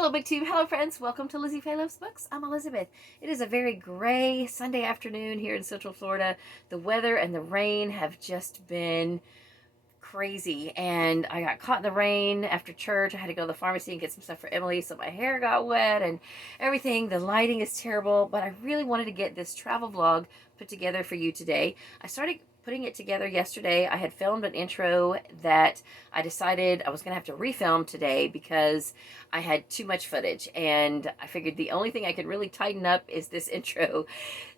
Hello BookTube, hello friends, welcome to Lizzie Faye Loves Books. I'm Elizabeth. It is a very gray Sunday afternoon here in Central Florida. The weather and the rain have just been crazy, and I got caught in the rain after church. I had to go to the pharmacy and get some stuff for Emily, so my hair got wet and everything. The lighting is terrible, but I really wanted to get this travel vlog put together for you today. I started putting it together yesterday. I had filmed an intro that I decided I was going to have to refilm today because I had too much footage, and I figured the only thing I could really tighten up is this intro.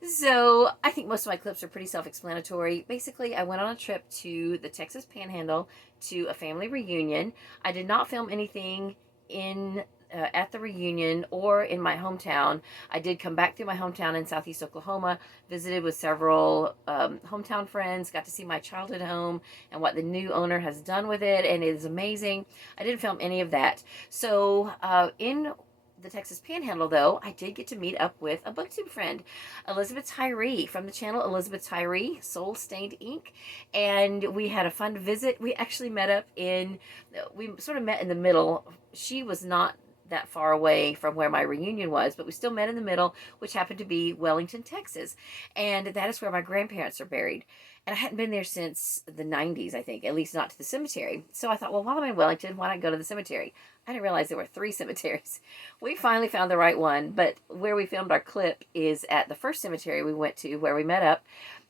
So I think most of my clips are pretty self-explanatory. Basically, I went on a trip to the Texas Panhandle to a family reunion. I did not film anything in at the reunion or in my hometown. I did come back through my hometown in Southeast Oklahoma, visited with several hometown friends, got to see my childhood home and what the new owner has done with it, and it is amazing. I didn't film any of that. So in the Texas Panhandle, though, I did get to meet up with a BookTube friend, Elizabeth Tyree from the channel Elizabeth Tyree, Soul Stained Ink, and we had a fun visit. We actually met up we sort of met in the middle. She was not that far away from where my reunion was, but we still met in the middle, which happened to be Wellington, Texas, and that is where my grandparents are buried. And I hadn't been there since the 90s, I think, at least not to the cemetery. So I thought, well, while I'm in Wellington, why not go to the cemetery? I didn't realize there were 3 cemeteries. We finally found the right one, but where we filmed our clip is at the first cemetery we went to, where we met up.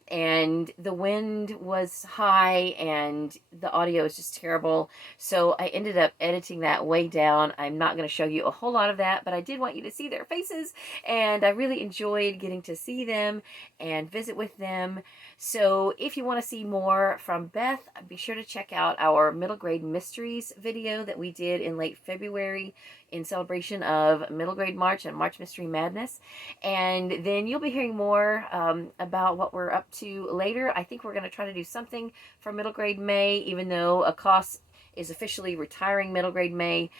And the wind was high and the audio is just terrible. So I ended up editing that way down. I'm not going to show you a whole lot of that, but I did want you to see their faces, and I really enjoyed getting to see them and visit with them. So if you want to see more from Beth, be sure to check out our middle grade mysteries video that we did in late February in celebration of Middle Grade March and March Mystery Madness. And then you'll be hearing more about what we're up to later. I think we're going to try to do something for Middle Grade May, even though Akos is officially retiring Middle Grade May.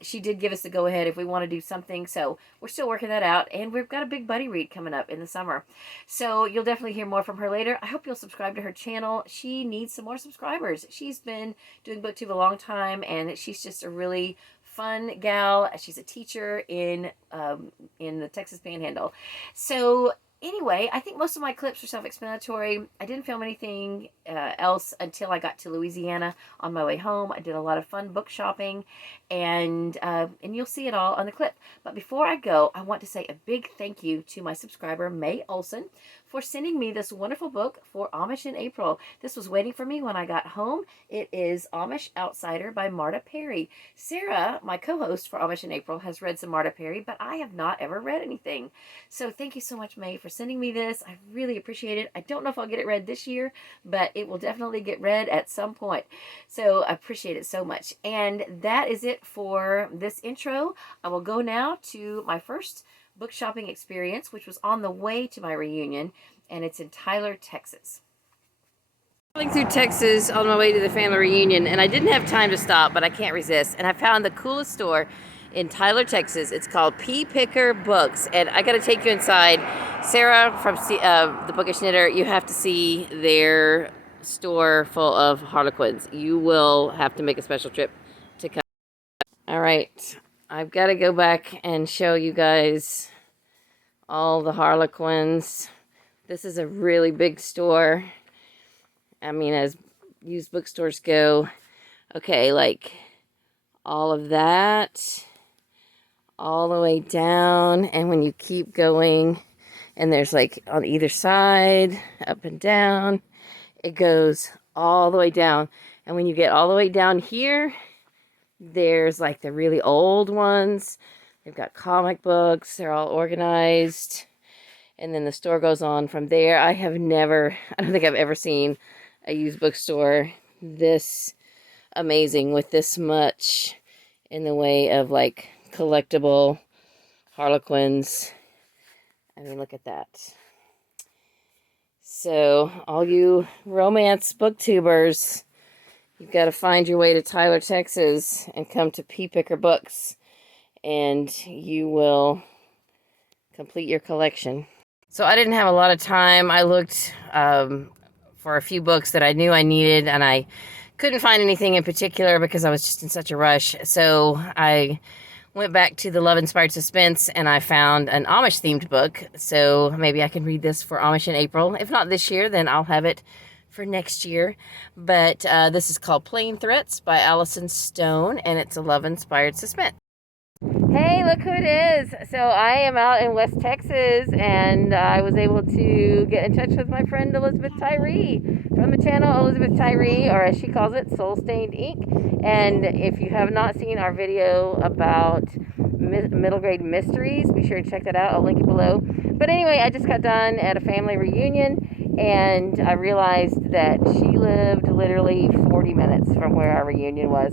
She did give us the go-ahead if we want to do something, so we're still working that out, and we've got a big buddy read coming up in the summer. So you'll definitely hear more from her later. I hope you'll subscribe to her channel. She needs some more subscribers. She's been doing BookTube a long time, and she's just a really fun gal. She's a teacher in the Texas Panhandle. So anyway, I think most of my clips are self-explanatory. I didn't film anything else until I got to Louisiana on my way home. I did a lot of fun book shopping, and you'll see it all on the clip. But before I go, I want to say a big thank you to my subscriber, May Olson, for sending me this wonderful book for Amish in April. This was waiting for me when I got home. It is Amish Outsider by Marta Perry. Sarah, my co-host for Amish in April, has read some Marta Perry, but I have not ever read anything. So thank you so much, May, for sending me this. I really appreciate it. I don't know if I'll get it read this year, but it will definitely get read at some point. So I appreciate it so much. And that is it for this intro. I will go now to my first book shopping experience, which was on the way to my reunion, and it's in Tyler, Texas. Traveling through Texas on my way to the family reunion, and I didn't have time to stop, but I can't resist, and I found the coolest store in Tyler, Texas. It's called Pea Picker Books, and I got to take you inside. Sarah from the Bookish Knitter, you have to see their store full of Harlequins. You will have to make a special trip to come. All right, I've got to go back and show you guys all the Harlequins. This is a really big store. I mean, as used bookstores go. Okay, like all of that, all the way down, and when you keep going, and there's like on either side, up and down, it goes all the way down. And when you get all the way down here, there's like the really old ones. They've got comic books. They're all organized. And then the store goes on from there. I don't think I've ever seen a used bookstore this amazing with this much in the way of like collectible Harlequins. I mean, look at that. So all you romance booktubers, you've got to find your way to Tyler, Texas and come to Pea Picker Books, and you will complete your collection. So I didn't have a lot of time. I looked for a few books that I knew I needed, and I couldn't find anything in particular because I was just in such a rush. So I Went back to the Love Inspired Suspense and I found an Amish themed book. So maybe I can read this for Amish in April. If not this year, then I'll have it for next year. But this is called Plain Threats by Allison Stone, and it's a Love Inspired Suspense. Hey, look who it is. So I am out in West Texas, and I was able to get in touch with my friend Elizabeth Tyree from the channel Elizabeth Tyree, or as she calls it, Soul Stained Ink. And if you have not seen our video about middle grade mysteries, be sure to check that out. I'll link it below. But anyway, I just got done at a family reunion, and I realized that she lived literally 40 minutes from where our reunion was.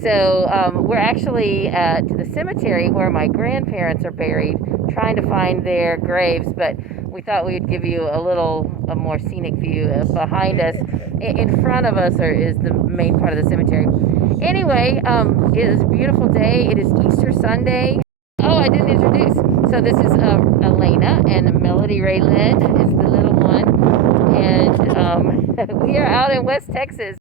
So we're actually at the cemetery where my grandparents are buried, trying to find their graves, but we thought we'd give you a more scenic view. Behind us, in front of us, is the main part of the cemetery. Anyway, it is a beautiful day. It is Easter Sunday. Oh, I didn't introduce. So this is Elena, and Melody Rayland is the little one, and we are out in West Texas.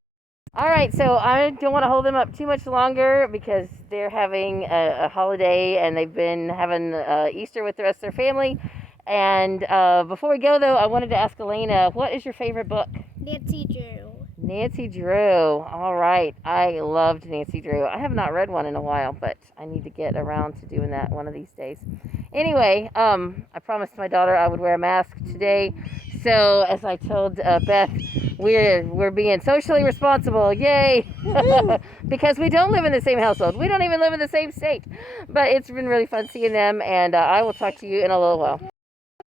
All right, so I don't want to hold them up too much longer because they're having a holiday and they've been having Easter with the rest of their family. And before we go, though, I wanted to ask Elena, what is your favorite book? Nancy Drew. Nancy Drew. All right. I loved Nancy Drew. I have not read one in a while, but I need to get around to doing that one of these days. Anyway, I promised my daughter I would wear a mask today. So as I told Beth, we're being socially responsible. Yay! Because we don't live in the same household. We don't even live in the same state. But it's been really fun seeing them, and I will talk to you in a little while.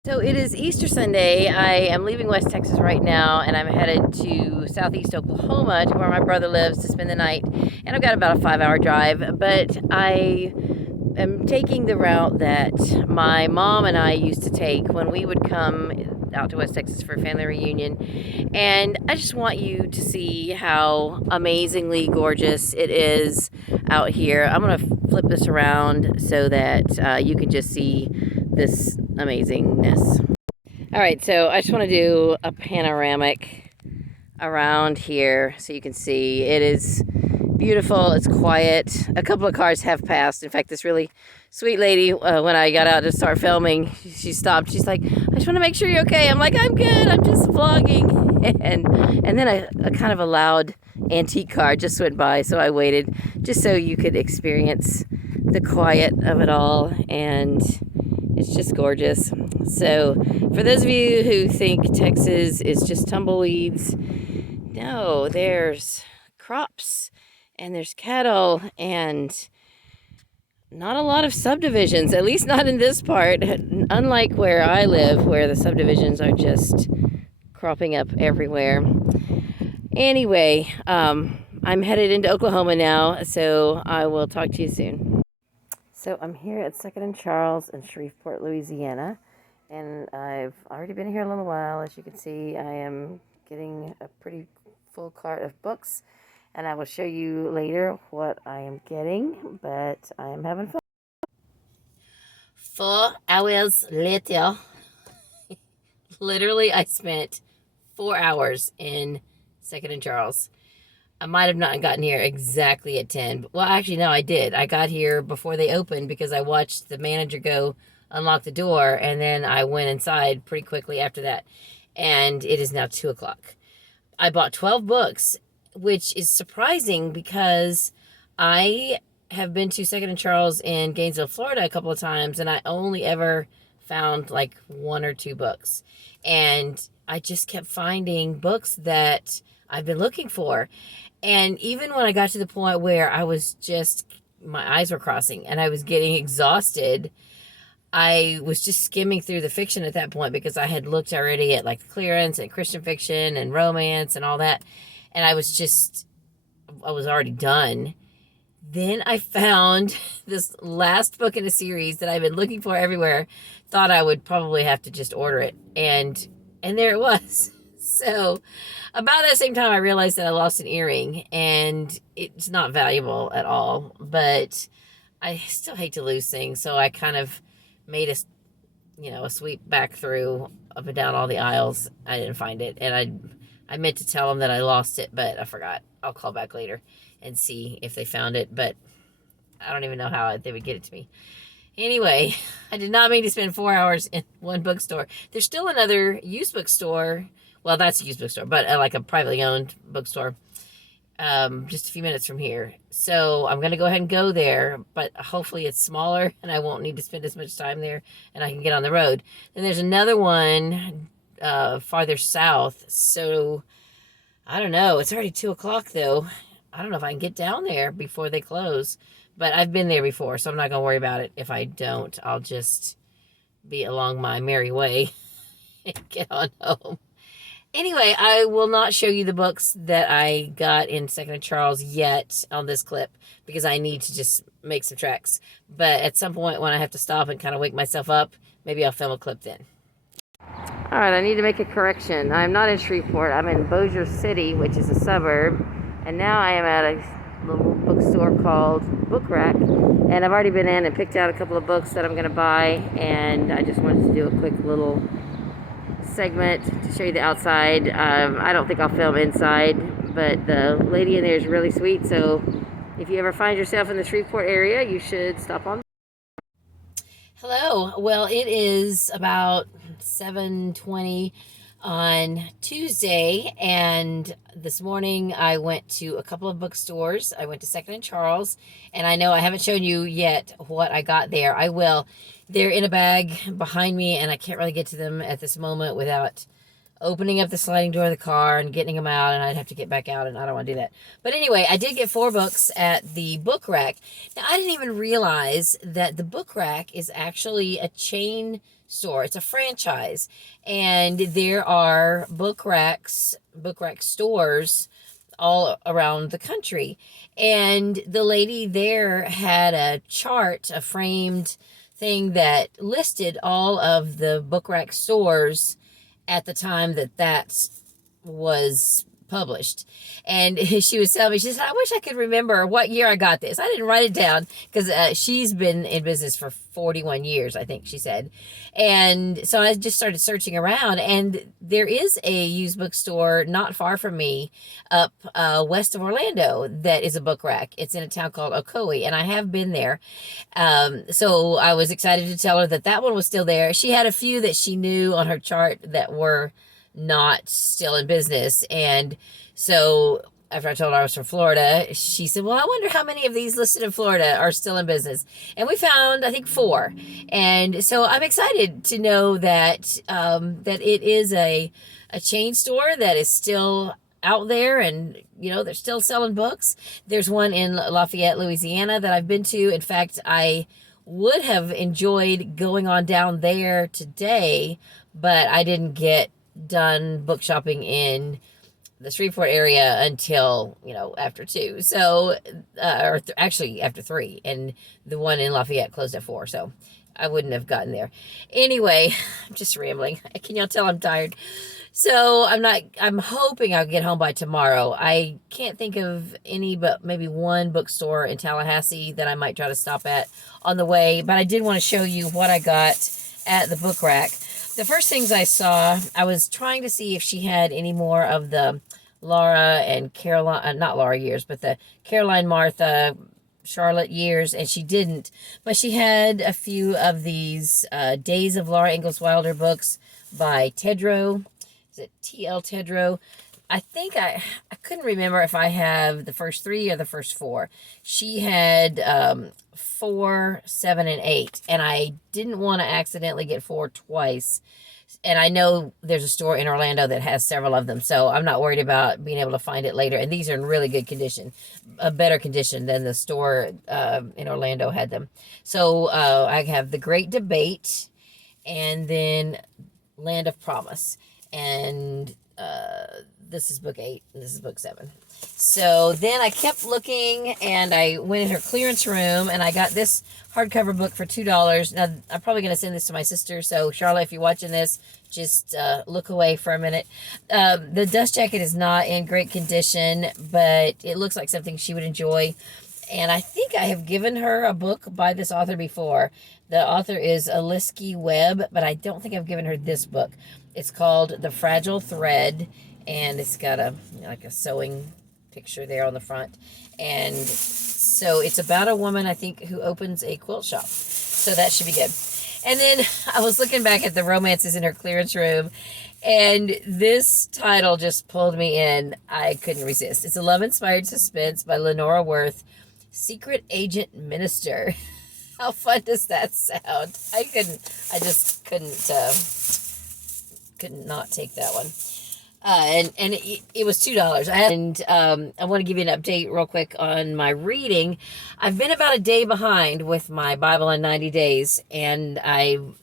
So it is Easter Sunday. I am leaving West Texas right now, and I'm headed to southeast Oklahoma to where my brother lives to spend the night. And I've got about a 5-hour drive, but I am taking the route that my mom and I used to take when we would come out to West Texas for a family reunion. And I just want you to see how amazingly gorgeous it is out here. I'm going to flip this around so that you can just see this amazingness. All right, so I just want to do a panoramic around here so you can see. It is beautiful. It's quiet. A couple of cars have passed. In fact, this really sweet lady, when I got out to start filming, she stopped. She's like, I just want to make sure you're okay. I'm like, I'm good. I'm just vlogging. And then a kind of a loud antique car just went by, so I waited just so you could experience the quiet of it all. And it's just gorgeous. So for those of you who think Texas is just tumbleweeds, no, there's crops and there's cattle and not a lot of subdivisions, at least not in this part, unlike where I live, where the subdivisions are just cropping up everywhere. Anyway, I'm headed into Oklahoma now, so I will talk to you soon. So I'm here at 2nd and Charles in Shreveport, Louisiana, and I've already been here a little while. As you can see, I am getting a pretty full cart of books, and I will show you later what I am getting, but I am having fun. 4 hours later, literally I spent 4 hours in 2nd and Charles. I might have not gotten here exactly at 10. Well, actually, no, I did. I got here before they opened because I watched the manager go unlock the door, and then I went inside pretty quickly after that. And it is now 2 o'clock. I bought 12 books, which is surprising because I have been to 2nd and Charles in Gainesville, Florida a couple of times, and I only ever found like 1 or 2 books. And I just kept finding books that I've been looking for. And even when I got to the point where I was just, my eyes were crossing and I was getting exhausted, I was just skimming through the fiction at that point because I had looked already at like clearance and Christian fiction and romance and all that. And I was already done. Then I found this last book in a series that I've been looking for everywhere. Thought I would probably have to just order it. And there it was. So about that same time, I realized that I lost an earring, and it's not valuable at all, but I still hate to lose things. So I kind of made a sweep back through up and down all the aisles. I didn't find it, and I meant to tell them that I lost it, but I forgot. I'll call back later and see if they found it, but I don't even know how they would get it to me. Anyway, I did not mean to spend 4 hours in one bookstore. There's still another used bookstore. Well, that's a used bookstore, but like a privately owned bookstore. Just a few minutes from here. So I'm going to go ahead and go there, but hopefully it's smaller and I won't need to spend as much time there and I can get on the road. Then there's another one farther south. So I don't know. It's already 2 o'clock though. I don't know if I can get down there before they close, but I've been there before, so I'm not going to worry about it. If I don't, I'll just be along my merry way and get on home. Anyway, I will not show you the books that I got in Second and Charles yet on this clip because I need to just make some tracks. But at some point when I have to stop and kind of wake myself up, maybe I'll film a clip then. All right, I need to make a correction. I'm not in Shreveport. I'm in Bossier City, which is a suburb. And now I am at a little bookstore called Book Rack. And I've already been in and picked out a couple of books that I'm going to buy. And I just wanted to do a quick little segment to show you the outside. I don't think I'll film inside, but the lady in there is really sweet, so if you ever find yourself in the Shreveport area, you should stop on. Hello. Well, it is about 7:20 on Tuesday, and this morning I went to a couple of bookstores. I went to Second and Charles, and I know I haven't shown you yet what I got there. I will. They're in a bag behind me, and I can't really get to them at this moment without opening up the sliding door of the car and getting them out, and I'd have to get back out, and I don't want to do that. But anyway, I did get 4 books at the Book Rack. Now, I didn't even realize that the Book Rack is actually a chain store. It's a franchise, and there are book rack stores all around the country. And the lady there had a chart, a framed thing that listed all of the book rack stores at the time that was published. And she was telling me, she said, I wish I could remember what year I got this. I didn't write it down because she's been in business for 41 years, I think she said. And so I just started searching around, and there is a used bookstore not far from me up west of Orlando that is a book rack. It's in a town called Ocoee, and I have been there. So I was excited to tell her that one was still there. She had a few that she knew on her chart that were not still in business. And so after I told her I was from Florida, she said, well, I wonder how many of these listed in Florida are still in business. And we found, I think, 4. And so I'm excited to know that that it is a chain store that is still out there, and they're still selling books. There's one in Lafayette, Louisiana that I've been to. In fact, I would have enjoyed going on down there today, but I didn't get done book shopping in the Shreveport area until after 2, so actually after 3, and the one in Lafayette closed at 4, so I wouldn't have gotten there. Anyway, I'm just rambling. Can y'all tell I'm tired? So I'm hoping I'll get home by tomorrow. I can't think of any but maybe one bookstore in Tallahassee that I might try to stop at on the way, but I did want to show you what I got at the Book Rack. The first things I saw, I was trying to see if she had any more of the Laura and Caroline, not Laura years, but the Caroline, Martha, Charlotte years, and she didn't. But she had a few of these Days of Laura Ingalls Wilder books by Tedrow. Is it T.L. Tedrow? I think I couldn't remember if I have the first 3 or the first 4. She had 4, 7, and 8, and I didn't want to accidentally get 4 twice. And I know there's a store in Orlando that has several of them, so I'm not worried about being able to find it later. And these are in really good condition, a better condition than the store in Orlando had them. So I have The Great Debate, and then Land of Promise, and this is book 8, and this is book 7. So then I kept looking, and I went in her clearance room, and I got this hardcover book for $2. Now, I'm probably going to send this to my sister, so Charlotte, if you're watching this, just look away for a minute. The dust jacket is not in great condition, but it looks like something she would enjoy. And I think I have given her a book by this author before. The author is Aliski Webb, but I don't think I've given her this book. It's called The Fragile Thread, and it's got a sewing picture there on the front. And So it's about a woman, I think, who opens a quilt shop. So that should be good. And then I was looking back at the romances in her clearance room, and this title just pulled me in. I couldn't resist. It's a love-inspired suspense by Lenora Worth, Secret Agent Minister. How fun does that sound? I just couldn't not take that one. And it was $2. I want to give you an update real quick on my reading. I've been about a day behind with my Bible in 90 days, and I'm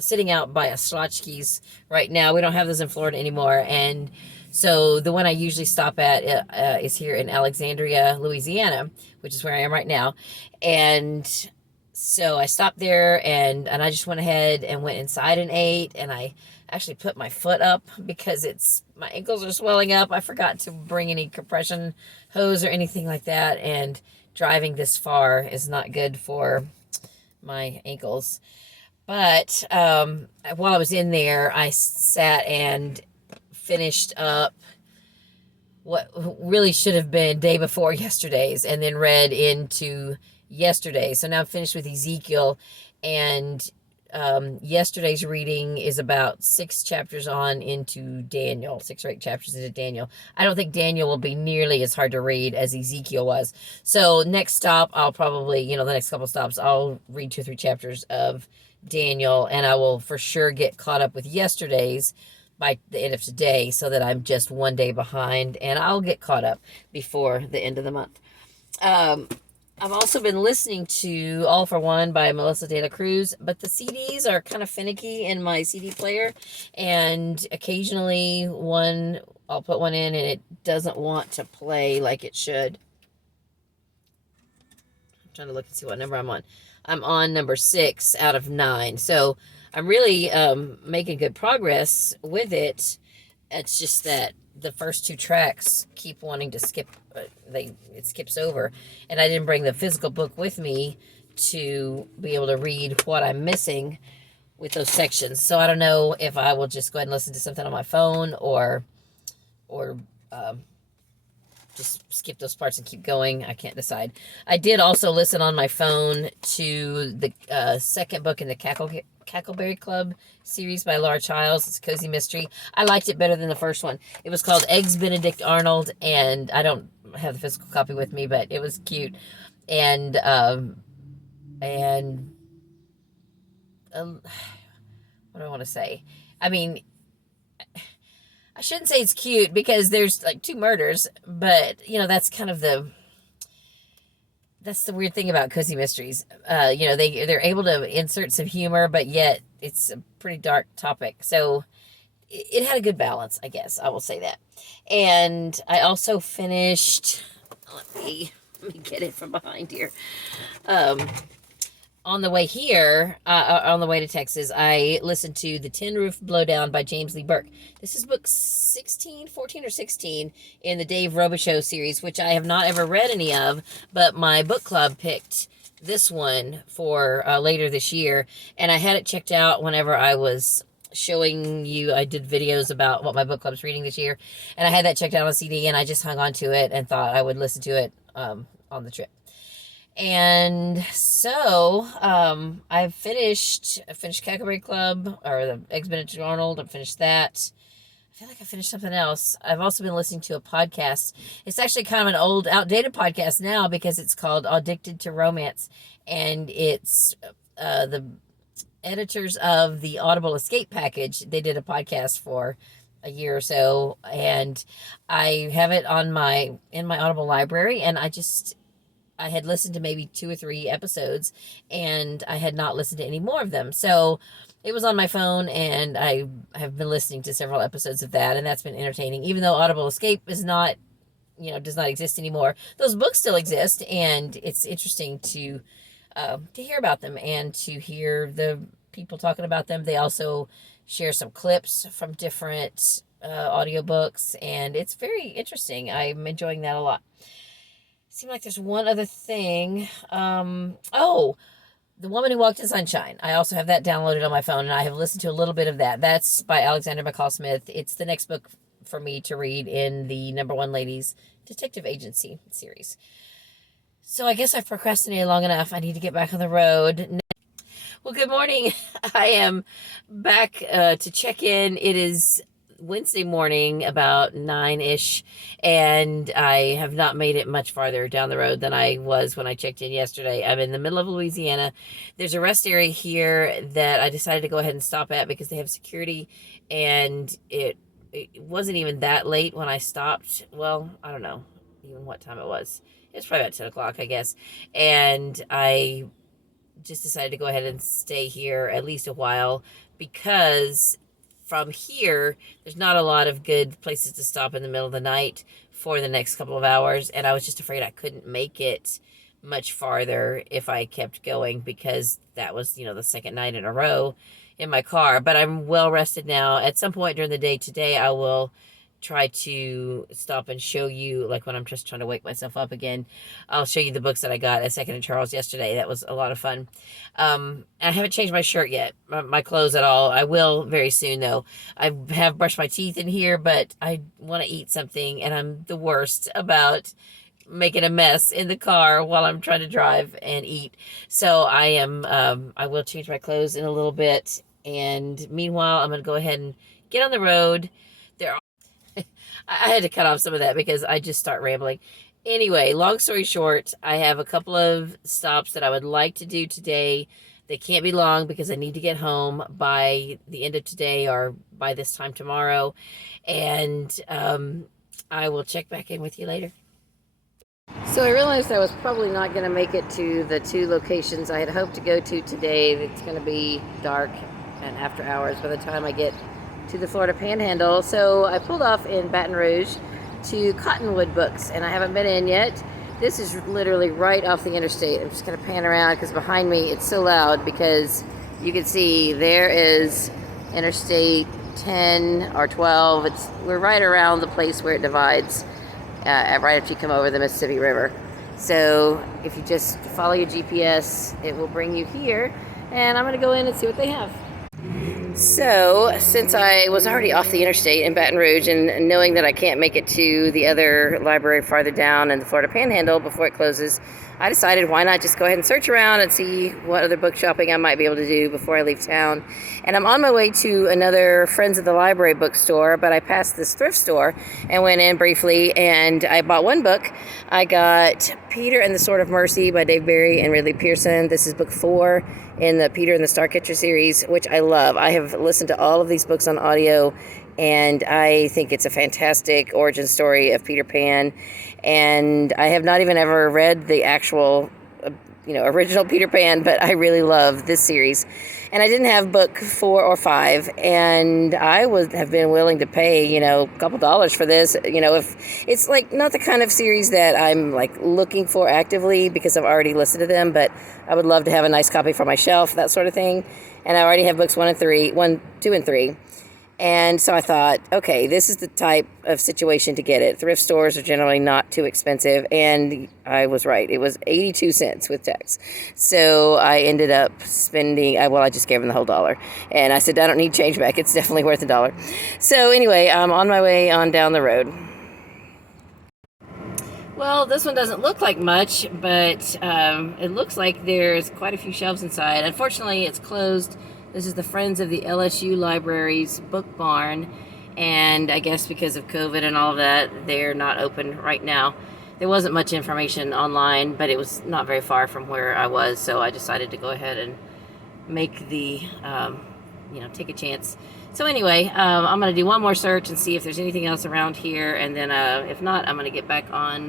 sitting out by a Schlotchke's right now. We don't have those in Florida anymore, and so the one I usually stop at is here in Alexandria, Louisiana, which is where I am right now. And so I stopped there, and I just went ahead and went inside and ate, and I actually put my foot up because my ankles are swelling up. I forgot to bring any compression hose or anything like that, and driving this far is not good for my ankles. But while I was in there, I sat and finished up what really should have been day before yesterday's, and then read into yesterday. So now I'm finished with Ezekiel, and yesterday's reading is about 6 chapters on into Daniel, 6 or 8 chapters into Daniel. I don't think Daniel will be nearly as hard to read as Ezekiel was. So next stop, I'll probably, the next couple stops, I'll read 2 or 3 chapters of Daniel, and I will for sure get caught up with yesterday's by the end of today, so that I'm just one day behind, and I'll get caught up before the end of the month. I've also been listening to All for One by Melissa De La Cruz, but the CDs are kind of finicky in my CD player, and occasionally I'll put one in and it doesn't want to play like it should. I'm trying to look and see what number I'm on. I'm on number 6 out of 9, so I'm really making good progress with it. It's just that the first 2 tracks keep wanting to skip. It skips over, and I didn't bring the physical book with me to be able to read what I'm missing with those sections. So I don't know if I will just go ahead and listen to something on my phone, or just skip those parts and keep going. I can't decide. I did also listen on my phone to the second book in the Cackleberry Club series by Laura Childs. It's a cozy mystery. I liked it better than the first one. It was called Eggs Benedict Arnold, and I don't have the physical copy with me, but it was cute. And what do I want to say? I mean, I shouldn't say it's cute because there's like 2 murders, but that's kind of that's the weird thing about cozy mysteries. They're able to insert some humor, but yet it's a pretty dark topic. So it had a good balance, I guess. I will say that. And I also finished, let me get it from behind here. On the way here, on the way to Texas, I listened to The Tin Roof Blowdown by James Lee Burke. This is book 14 or 16 in the Dave Robichaux series, which I have not ever read any of, but my book club picked this one for later this year, and I had it checked out whenever I was showing you. I did videos about what my book club's reading this year, and I had that checked out on CD, and I just hung on to it and thought I would listen to it on the trip. And so I finished Cackleberry Club, or the Eggs Benedict Arnold. I finished that. I feel like I finished something else. I've also been listening to a podcast. It's actually kind of an old, outdated podcast now because it's called Addicted to Romance, and it's the editors of the Audible Escape package. They did a podcast for a year or so, and I have it in my Audible library, and I had listened to maybe 2 or 3 episodes, and I had not listened to any more of them. So it was on my phone, and I have been listening to several episodes of that, and that's been entertaining. Even though Audible Escape is not, does not exist anymore, those books still exist, and it's interesting to hear about them and to hear the people talking about them. They also share some clips from different audiobooks, and it's very interesting. I'm enjoying that a lot. Seemed like there's one other thing. The Woman Who Walked in Sunshine. I also have that downloaded on my phone, and I have listened to a little bit of that. That's by Alexander McCall Smith. It's the next book for me to read in the Number One Ladies Detective Agency series. So I guess I've procrastinated long enough. I need to get back on the road. Well, good morning. I am back to check in. It is Wednesday morning, about 9-ish, and I have not made it much farther down the road than I was when I checked in yesterday. I'm in the middle of Louisiana. There's a rest area here that I decided to go ahead and stop at because they have security, and it wasn't even that late when I stopped. Well, I don't know even what time it was. It's probably about 10 o'clock, I guess. And I just decided to go ahead and stay here at least a while because from here, there's not a lot of good places to stop in the middle of the night for the next couple of hours. And I was just afraid I couldn't make it much farther if I kept going because that was, the second night in a row in my car. But I'm well rested now. At some point during the day today, I will try to stop and show you, like when I'm just trying to wake myself up again, I'll show you the books that I got at Second and Charles yesterday. That was a lot of fun. I haven't changed my shirt yet, my clothes at all. I will very soon though. I have brushed my teeth in here, but I want to eat something and I'm the worst about making a mess in the car while I'm trying to drive and eat. So I will change my clothes in a little bit. And meanwhile, I'm going to go ahead and get on the road. I had to cut off some of that because I just start rambling. Anyway, long story short, I have a couple of stops that I would like to do today. They can't be long because I need to get home by the end of today or by this time tomorrow. And I will check back in with you later. So I realized I was probably not going to make it to the two locations I had hoped to go to today. It's going to be dark and after hours by the time I get to the Florida Panhandle. So I pulled off in Baton Rouge to Cottonwood Books, and I haven't been in yet. This is literally right off the interstate. I'm just going to pan around because behind me it's so loud because you can see there is Interstate 10 or 12. We're right around the place where it divides right after you come over the Mississippi River. So if you just follow your GPS, it will bring you here, and I'm going to go in and see what they have. So, since I was already off the interstate in Baton Rouge and knowing that I can't make it to the other library farther down in the Florida Panhandle before it closes, I decided why not just go ahead and search around and see what other book shopping I might be able to do before I leave town. And I'm on my way to another Friends of the Library bookstore, but I passed this thrift store and went in briefly and I bought one book. I got Peter and the Sword of Mercy by Dave Barry and Ridley Pearson. This is book 4 in the Peter and the Starcatcher series, which I love. I have listened to all of these books on audio, and I think it's a fantastic origin story of Peter Pan. And I have not even ever read the actual, original Peter Pan, but I really love this series. And I didn't have book 4 or 5, and I would have been willing to pay, a couple dollars for this, if it's like not the kind of series that I'm like looking for actively because I've already listened to them, but I would love to have a nice copy for my shelf, that sort of thing. And I already have books 1, 2, and 3. And so I thought, okay, this is the type of situation to get it. Thrift stores are generally not too expensive, and I was right. It was 82 cents with tax. So I ended up spending, I just gave them the whole $1. And I said, I don't need change back. It's definitely worth $1. So anyway, I'm on my way on down the road. Well, this one doesn't look like much, but it looks like there's quite a few shelves inside. Unfortunately, it's closed. This is the Friends of the LSU Library's book barn, and I guess because of COVID and all of that, they're not open right now. There wasn't much information online, but it was not very far from where I was, so I decided to go ahead and make the, take a chance. So anyway, I'm going to do one more search and see if there's anything else around here, and then if not, I'm going to get back on.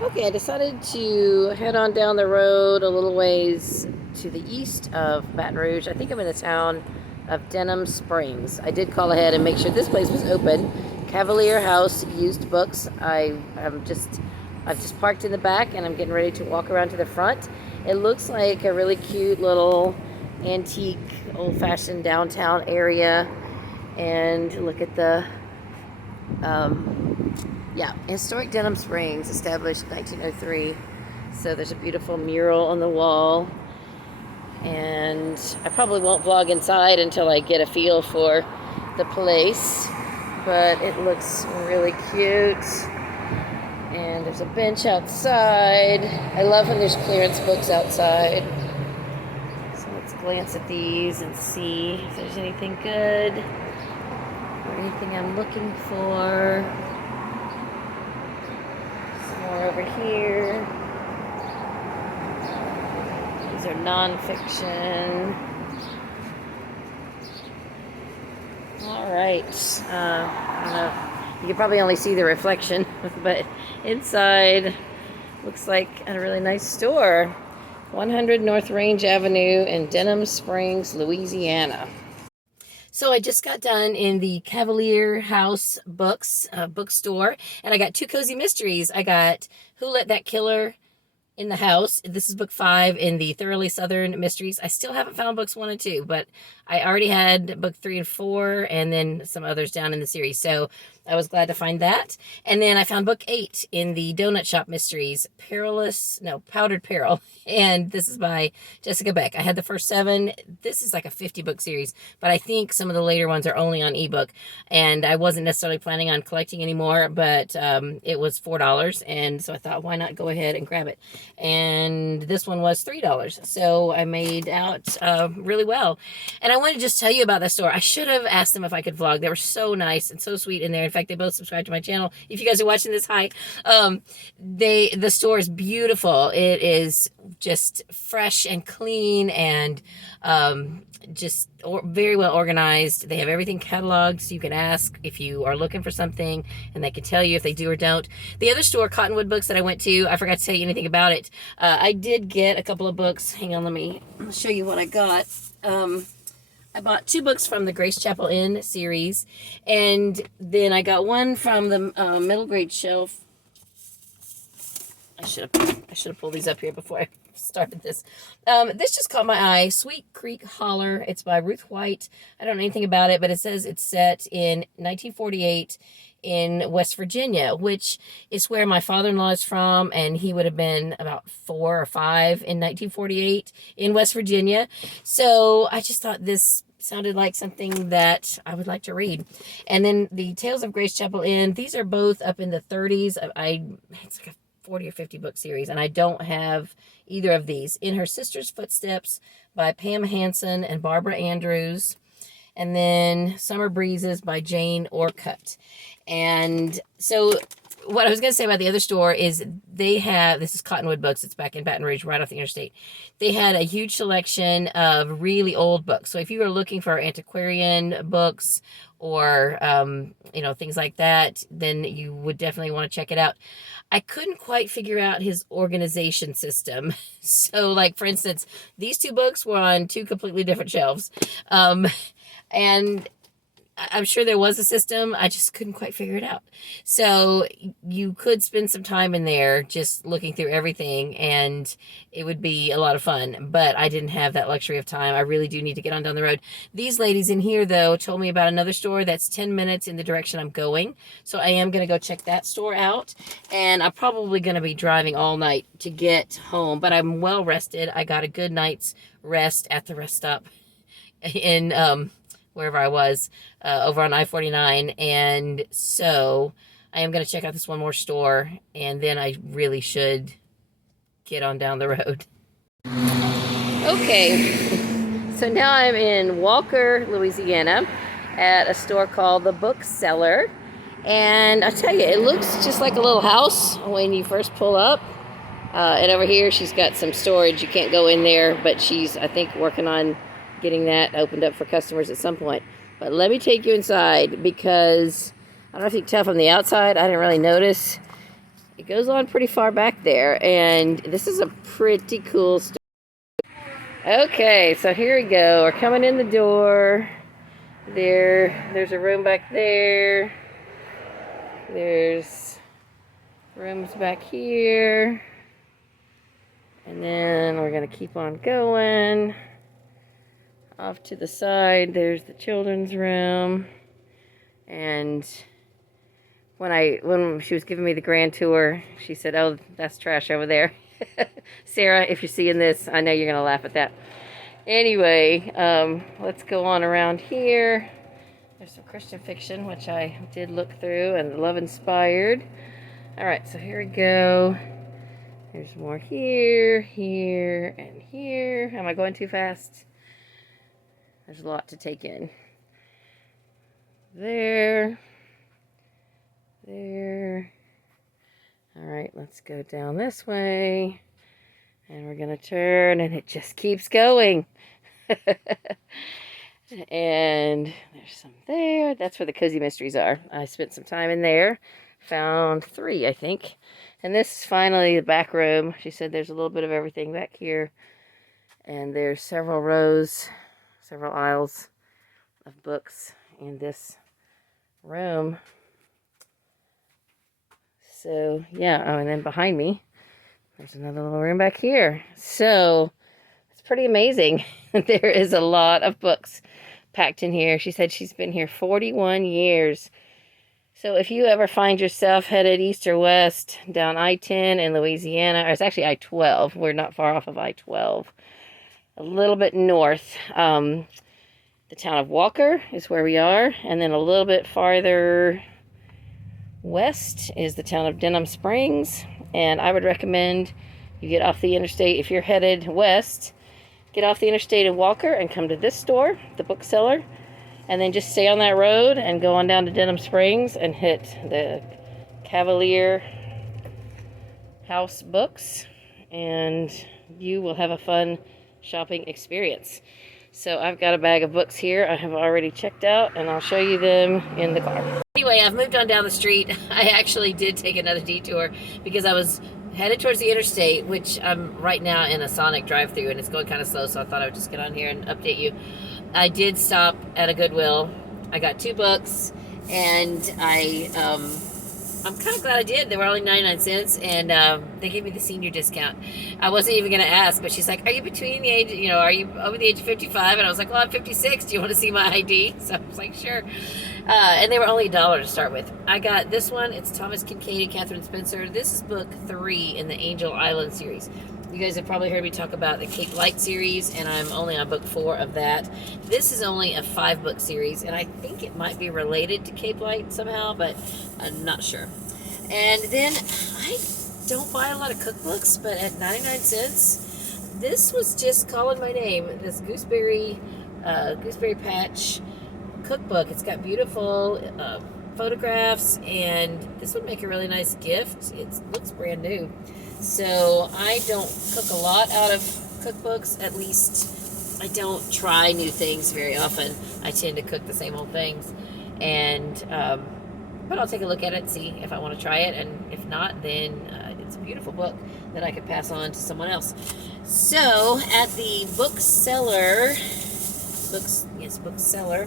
Okay, I decided to head on down the road a little ways to the east of Baton Rouge. I think I'm in the town of Denham Springs. I did call ahead and make sure this place was open. Cavalier House used books. I've just parked in the back and I'm getting ready to walk around to the front. It looks like a really cute little antique, old-fashioned downtown area. And look at the historic Denham Springs, established 1903. So there's a beautiful mural on the wall. And I probably won't vlog inside until I get a feel for the place. But it looks really cute. And There's a bench outside. I love when there's clearance books outside. So let's glance at these and see if there's anything good or anything I'm looking for. Some more over here. These are nonfiction. All right. I don't know. You can probably only see the reflection, but inside looks like a really nice store. 100 North Range Avenue in Denham Springs, Louisiana. So I just got done in the Cavalier House Books bookstore, and I got 2 cozy mysteries. I got Who Let That Killer in the House. This is book 5 in the Thoroughly Southern Mysteries. I still haven't found books 1 and 2, but I already had book 3 and 4 and then some others down in the series. So I was glad to find that. And then I found book 8 in the Donut Shop Mysteries, Powdered Peril. And this is by Jessica Beck. I had the first 7. This is like a 50 book series, but I think some of the later ones are only on ebook. And I wasn't necessarily planning on collecting anymore, but it was $4. And so I thought, why not go ahead and grab it? And this one was $3. So I made out really well. And I want to just tell you about that store. I should have asked them if I could vlog. They were so nice and so sweet in there. In fact, they both subscribe to my channel. If you guys are watching this, hi. The store is beautiful. It is just fresh and clean and very well organized. They have everything cataloged, so you can ask if you are looking for something, and they can tell you if they do or don't. The other store, Cottonwood Books, that I went to, I forgot to tell you anything about it. I did get a couple of books. Hang on, let me show you what I got. I bought 2 books from the Grace Chapel Inn series, and then I got one from the middle grade shelf. I should have pulled these up here before I started this. This just caught my eye. Sweet Creek Holler. It's by Ruth White. I don't know anything about it, but it says it's set in 1948 in West Virginia, which is where my father-in-law is from, and he would have been about 4 or 5 in 1948 in West Virginia. So I just thought this sounded like something that I would like to read. And then the Tales of Grace Chapel Inn, these are both up in the 30s. It's like a 40 or 50 book series, and I don't have either of these. In Her Sister's Footsteps by Pam Hansen and Barbara Andrews. And then Summer Breezes by Jane Orcutt. And so what I was going to say about the other store is this is Cottonwood Books. It's back in Baton Rouge, right off the interstate. They had a huge selection of really old books. So if you are looking for antiquarian books or, things like that, then you would definitely want to check it out. I couldn't quite figure out his organization system. So, like, for instance, these 2 books were on 2 completely different shelves. And I'm sure there was a system. I just couldn't quite figure it out. So you could spend some time in there just looking through everything, and it would be a lot of fun. But I didn't have that luxury of time. I really do need to get on down the road. These ladies in here, though, told me about another store that's 10 minutes in the direction I'm going. So I am going to go check that store out. And I'm probably going to be driving all night to get home. But I'm well rested. I got a good night's rest at the rest stop in wherever I was, over on I-49. And so I am going to check out this one more store, and then I really should get on down the road. Okay, so now I'm in Walker, Louisiana, at a store called the Book Cellar. And I tell you, it looks just like a little house when you first pull up. And over here, she's got some storage. You can't go in there, but she's, I think, working on getting that opened up for customers at some point. But let me take you inside, because I don't know if you can tell from the outside, I didn't really notice. It goes on pretty far back there, and this is a pretty cool store. Okay, so here we go. We're coming in the door. There's a room back there. There's rooms back here. And then we're going to keep on going. Off to the side, there's the children's room. And when she was giving me the grand tour, she said, "Oh, that's trash over there." Sarah, if you're seeing this, I know you're going to laugh at that. Anyway, let's go on around here. There's some Christian fiction, which I did look through, and love inspired. All right, so here we go. There's more here, here, and here. Am I going too fast? There's a lot to take in. There. There. All right, let's go down this way. And we're going to turn, and it just keeps going. And there's some there. That's where the Cozy Mysteries are. I spent some time in there. Found 3, I think. And this is finally the back room. She said there's a little bit of everything back here. And there's several rows, several aisles of books in this room. So, yeah. Oh, and then behind me, there's another little room back here. So, it's pretty amazing. There is a lot of books packed in here. She said she's been here 41 years. So if you ever find yourself headed east or west down I-10 in Louisiana, or it's actually I-12. We're not far off of I-12. A little bit north. The town of Walker is where we are. And then a little bit farther west is the town of Denham Springs. And I would recommend you get off the interstate. If you're headed west, get off the interstate in Walker and come to this store, the Bookseller. And then just stay on that road and go on down to Denham Springs and hit the Cavalier House books. And you will have a fun shopping experience. So I've got a bag of books here I have already checked out, and I'll show you them in the car. Anyway, I've moved on down the street. I actually did take another detour because I was headed towards the interstate, which I'm right now in a Sonic drive-thru, and it's going kind of slow, so I thought I would just get on here and update you. I did stop at a Goodwill. I got 2 books, and I'm kind of glad I did. They were only 99 cents, and they gave me the senior discount. I wasn't even going to ask, but she's like, are you between the age, are you over the age of 55? And I was like, well, I'm 56. Do you want to see my ID? So I was like, sure. And they were only $1 to start with. I got this one. It's Thomas Kincaid and Catherine Spencer. This is book 3 in the Angel Island series. You guys have probably heard me talk about the Cape Light series, and I'm only on book 4 of that. This is only a 5-book series, and I think it might be related to Cape Light somehow, but I'm not sure. And then I don't buy a lot of cookbooks, but at 99 cents, this was just calling my name. This Gooseberry Patch cookbook. It's got beautiful photographs, and this would make a really nice gift. It looks brand new. So I don't cook a lot out of cookbooks. At least I don't try new things very often. I tend to cook the same old things. And but I'll take a look at it and see if I want to try it. And if not, then it's a beautiful book that I could pass on to someone else. So at the Bookseller, Bookseller,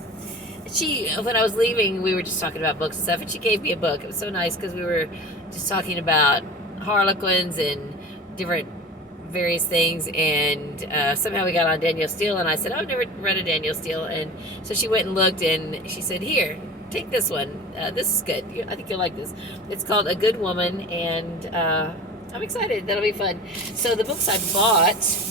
when I was leaving, we were just talking about books and stuff, and she gave me a book. It was so nice because we were just talking about Harlequins and different various things, and somehow we got on Danielle Steele, and I said, I've never read a Danielle Steele, and so she went and looked, and she said, here, take this one. This is good. I think you'll like this. It's called A Good Woman, and I'm excited. That'll be fun. So the books I bought,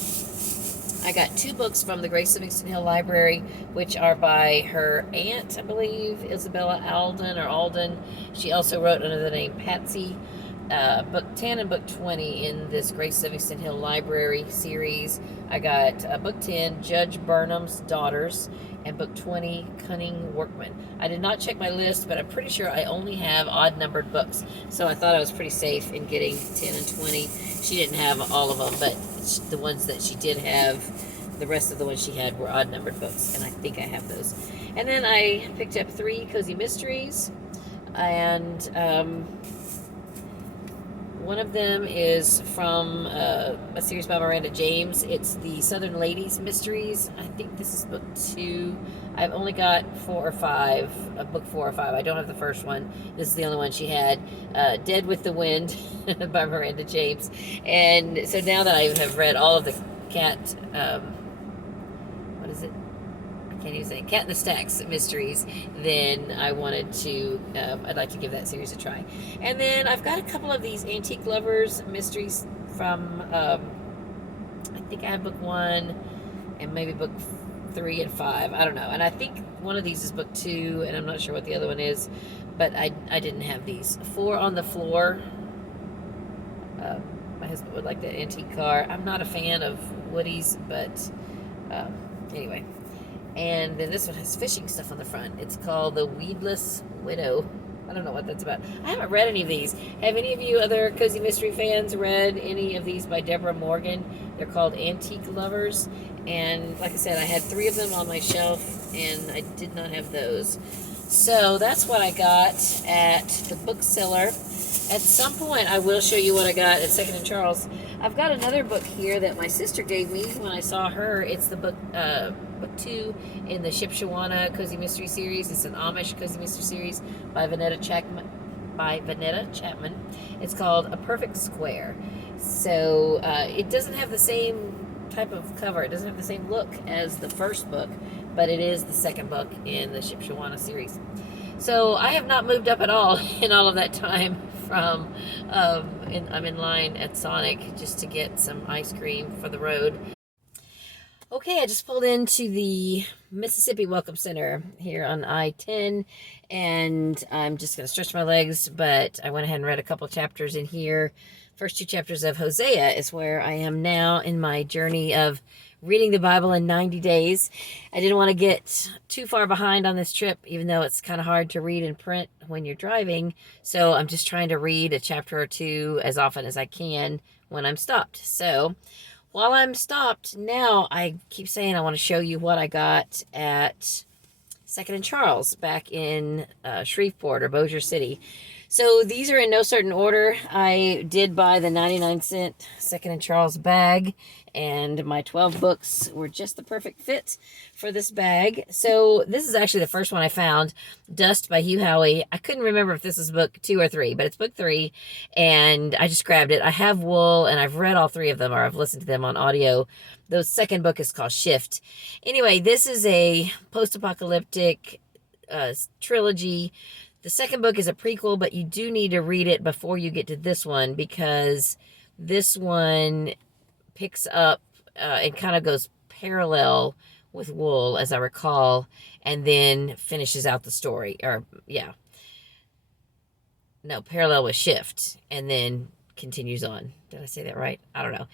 I got 2 books from the Grace Livingston Hill Library, which are by her aunt, I believe, Isabella Alden. She also wrote under the name Patsy. Book 10 and book 20 in this Grace Livingston Hill Library series. I got book 10, Judge Burnham's Daughters, and book 20, Cunning Workman. I did not check my list, but I'm pretty sure I only have odd-numbered books, so I thought I was pretty safe in getting 10 and 20. She didn't have all of them, but the ones that she did have, the rest of the ones she had were odd-numbered books, and I think I have those. And then I picked up 3 Cozy Mysteries, and one of them is from a series by Miranda James. It's the Southern Ladies Mysteries. I think this is book 2. I've only got 4 or 5, book 4 or 5. I don't have the first one. This is the only one she had. Dead with the Wind by Miranda James. And so now that I have read all of the Cat, what is it? Can't even say Cat in the Stacks mysteries, then I wanted to I'd like to give that series a try. And then I've got a couple of these Antique Lovers mysteries from I think I have book 1 and maybe book 3 and 5, I don't know, and I think one of these is book 2, and I'm not sure what the other one is, but I didn't have these. 4 on the Floor My husband would like that antique car. I'm not a fan of Woody's, but um, anyway. And then this one has fishing stuff on the front. It's called The Weedless Widow. I don't know what that's about. I haven't read any of these. Have any of you other Cozy Mystery fans read any of these by Deborah Morgan? They're called Antique Lovers. And like I said, I had 3 of them on my shelf, and I did not have those. So that's what I got at the Bookseller. At some point, I will show you what I got at Second and Charles. I've got another book here that my sister gave me when I saw her. It's the book 2 in the Shipshawana Cozy Mystery series. It's an Amish Cozy Mystery series by Vanetta Chapman. It's called A Perfect Square. So it doesn't have the same type of cover. It doesn't have the same look as the first book, but it is the second book in the Shipshawana series. So I have not moved up at all in all of that time from, I'm in line at Sonic just to get some ice cream for the road. Okay, I just pulled into the Mississippi Welcome Center here on I-10, and I'm just going to stretch my legs, but I went ahead and read a couple chapters in here. First 2 chapters of Hosea is where I am now in my journey of reading the Bible in 90 days. I didn't want to get too far behind on this trip, even though it's kind of hard to read in print when you're driving. So I'm just trying to read a chapter or 2 as often as I can when I'm stopped. So while I'm stopped now, I keep saying I want to show you what I got at Second and Charles back in Shreveport or Bossier City. So these are in no certain order. I did buy the 99-cent Second and Charles bag, and my 12 books were just the perfect fit for this bag. So this is actually the first one I found, Dust by Hugh Howey. I couldn't remember if this is book 2 or 3, but it's book 3, and I just grabbed it. I have Wool, and I've read all 3 of them, or I've listened to them on audio. The second book is called Shift. Anyway, this is a post-apocalyptic trilogy. The second book is a prequel, but you do need to read it before you get to this one, because this one picks up and kind of goes parallel with Wool, as I recall, and then finishes out the story. Or, yeah. No, parallel with Shift, and then continues on. Did I say that right? I don't know.